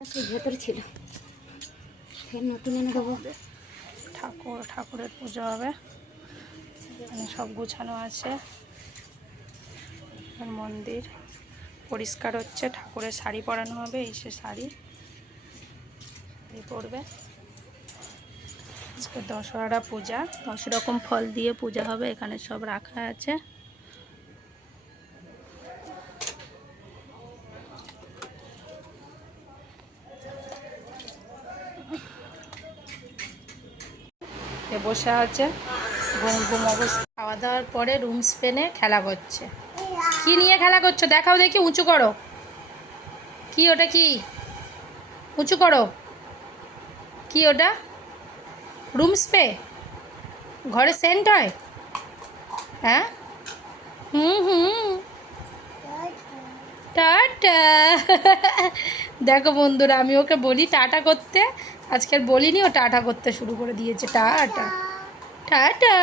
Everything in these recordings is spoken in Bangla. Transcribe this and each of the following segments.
ভেতরে ছিল, ফের নতুন এনে দেবো। ঠাকুরের পুজো হবে, এখানে সব গুছানো আছে। মন্দির পরিষ্কার হচ্ছে, ঠাকুরের শাড়ি পরানো হবে। এই সে শাড়ি পরবে। আজকে দশহরা পূজা, 10 রকম ফল দিয়ে পূজা হবে। এখানে সব রাখা আছে। বসে আছে ঘুম ঘুম অবস্থা। খাওয়া দাওয়ার পরে রুম স্পেনে খেলা করছে। কি নিয়ে খেলা করছো দেখাও দেখি, উঁচু করো। কি ওটা? কি উঁচু করো? কি ওটা? Room spray? ঘরে সেন্ট হয়? হ্যাঁ, হুম। টাটা। দেখো বন্ধুরা, আমি ওকে বলি টাটা করতে, আজকের বলিনি, ও টাটা করতে শুরু করে দিয়েছে। Tata tata.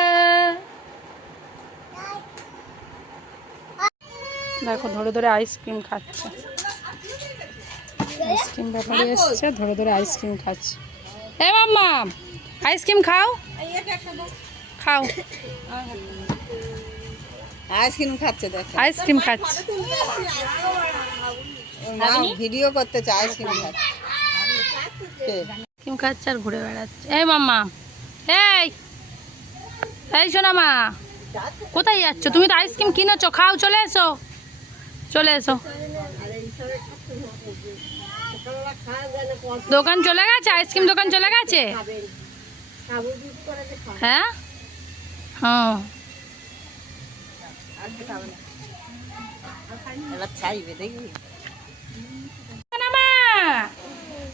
দেখো ধরে ধরে আইসক্রিম খাচ্ছে। আইসক্রিম ব্যাপারে এসছে, ধরে ধরে আইসক্রিম খাচ্ছে। এ মাম্মা, আইসক্রিম খাও খাও। আইসক্রিম খাচ্ছে, দেখো আইসক্রিম খাচ্ছে। ভিডিও করতে চায়, আইসক্রিম খাচ্ছে। আইসক্রিম খাচ্ছে আর ঘুরে বেড়াচ্ছে। এই মাম্মা, এই এই শোনা মা, কোথায় যাচ্ছ? তুমি তো আইসক্রিম কিনেছো, খাও। চলে এসো, চলে এসো। দোকান চলে গেছে, আইসক্রিম দোকান চলে গেছে। হ্যাঁ হ্যাঁ।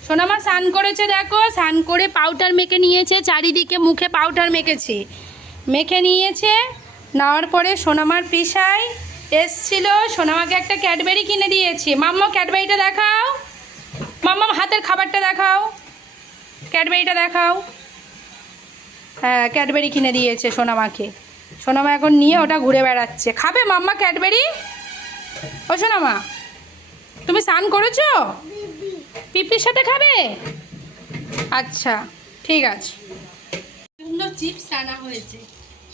সোনামা স্নান করেছে, দেখো স্নান করে পাউডার মেখে নিয়েছে, চারিদিকে মুখে পাউডার মেখে নিয়েছে। নেওয়ার পরে সোনামার পিসাই এসছিল, সোনামাকে একটা ক্যাডবেরি কিনে দিয়েছি। মাম্মা ক্যাডবেরিটা দেখাও, মাম্মা হাতের খাবারটা দেখাও, ক্যাডবেরিটা দেখাও। হ্যাঁ, ক্যাডবেরি কিনে দিয়েছে সোনামাকে। সোনামা এখন নিয়ে ওটা ঘুরে বেড়াচ্ছে। খাবে মাম্মা ক্যাডবেরি? ও সোনামা, তুমি স্নান করেছো? পিপির সাথে খাবে? আচ্ছা ঠিক আছে। বিভিন্ন চিপস আনা হয়েছে।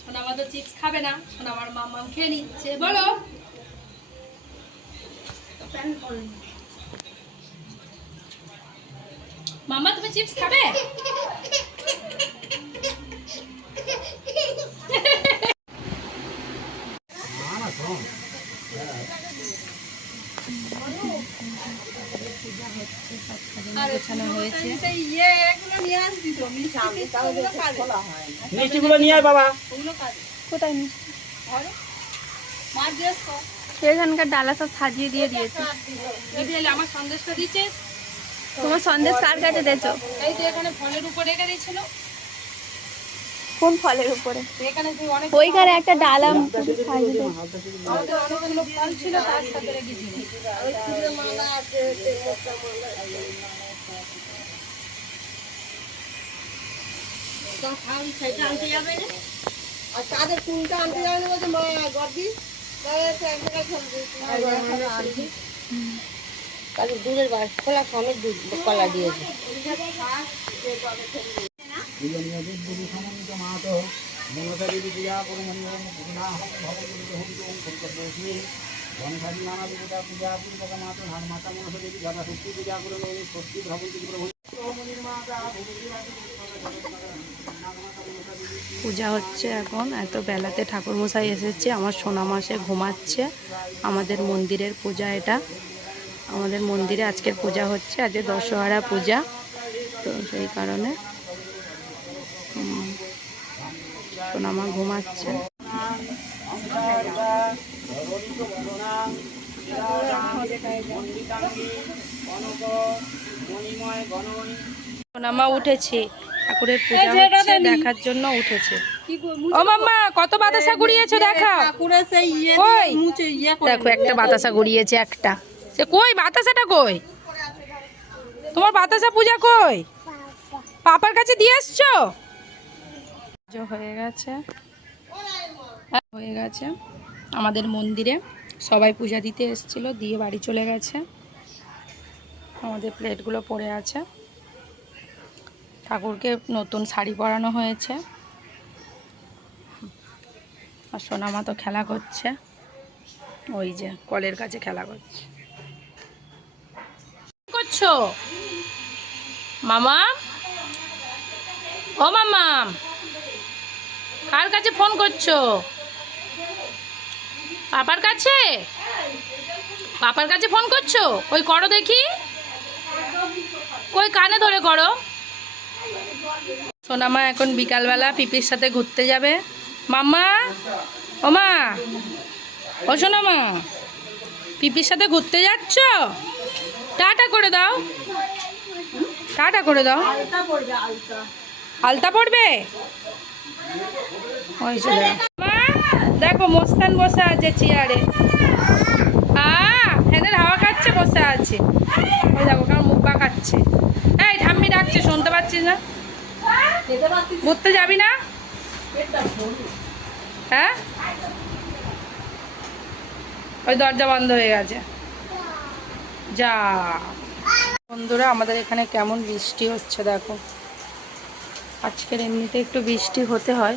সোনামা তো চিপস খাবে না, সোনামার মাম্মা খেয়ে নিচ্ছে। বলো মাম্মা, তুমি চিপস খাবে? মিষ্টিগুলো নিয়ে আয় বাবা। কোথায় মিষ্টি? এখানকার ডালা সব সাজিয়ে দিয়ে দিয়েছে। আমার সন্দেশটা দিচ্ছে। তোমার সন্দেশ কার কাছে দিয়েছো? এই যে এখানে ফলের উপরে রেখে দিয়েছিল। কোন ফলের উপরে? এখানে ওইখানে একটা ডালা সাজিয়ে অনেকগুলো ফল ছিল, তার সাথে রেখেছিল। আর তাদের কোনটা আনতে যাবে না বলছে মা গর্দি দুধের বাস খোলা সমেত দুধ কলা দিয়েছে। পূজা হচ্ছে এখন, এত বেলাতে ঠাকুরমশাই এসেছে। আমার সোনামাসে ঘুমাচ্ছে। আমাদের মন্দিরের পূজা এটা, আমাদের মন্দিরে আজকের পূজা হচ্ছে। আজকে দশহরা পূজা, তো সেই কারণে সোনামা ঘুমাচ্ছে। সোনামা উঠেছে, ঠাকুরের পূজা হচ্ছে দেখার জন্য উঠেছে। ও মাম্মা, কত বাতাসা গুড়িয়েছো দেখাও। কই দেখো, একটা বাতাসা গুড়িয়েছে একটা। সে কই বাতাসাটা? কই তোমার বাতাসা? পূজা কই? পাপার কাছে দিয়ে এসছো? হয়ে গেছে, হয়ে গেছে। আমাদের মন্দিরে সবাই পূজা দিতে এসেছিল, দিয়ে বাড়ি চলে গেছে। আমাদের প্লেটগুলো পড়ে আছে। ঠাকুরকে নতুন শাড়ি পরানো হয়েছে। আর সোনামা তো খেলা করছে, ওই যে কলের কাছে খেলা করছে। কি করছো মামা? ও মামা, কার কাছে ফোন করছো? পাপার কাছে? পাপার কাছে ফোন করছো? ওই করো দেখি, কই কানে ধরে করো। সোনামা এখন বিকালবেলা পিপির সাথে ঘুরতে যাবে। মাম্মা, ও মা, ও সোনামা, পিপির সাথে ঘুরতে যাচ্ছ? টাটা করে দাও, টাটা করে দাও। আলতা পড়বে? ওই চলে মা, দেখো মোস্তান বসে আছে চেয়ারে। ফ্যানের হাওয়া খাচ্ছে, বসে আছে। ওই দেখো কারণ মুখ খাচ্ছে। এই ঠাম্মি ডাকছে, শুনতে পাচ্ছিস না? ঘুরতে যাবি না? হ্যাঁ, ওই দরজা বন্ধ হয়ে গেছে। যা বন্ধুরা, আমাদের এখানে কেমন বৃষ্টি হচ্ছে দেখো। আজকের এমনিতে একটু বৃষ্টি হতে হয়,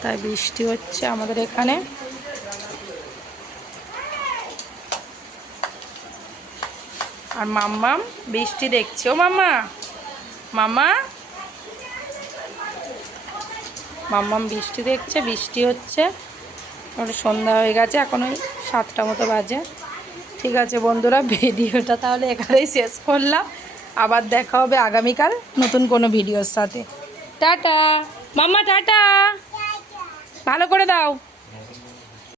তাই বৃষ্টি হচ্ছে আমাদের এখানে। আর মাম্মাম বৃষ্টি দেখছে। ও মাম্মা, মাম্মা, মাম্মাম বৃষ্টি দেখছে, বৃষ্টি হচ্ছে। ওটা সন্ধ্যা হয়ে গেছে, এখন ওই 7টা মতো বাজে। ঠিক আছে বন্ধুরা, ভিডিওটা তাহলে এখানেই শেষ করলাম। আবার দেখা হবে আগামীকাল নতুন কোনো ভিডিওর সাথে। টাটা মাম্মা, টাটা, ভালো করে দাও।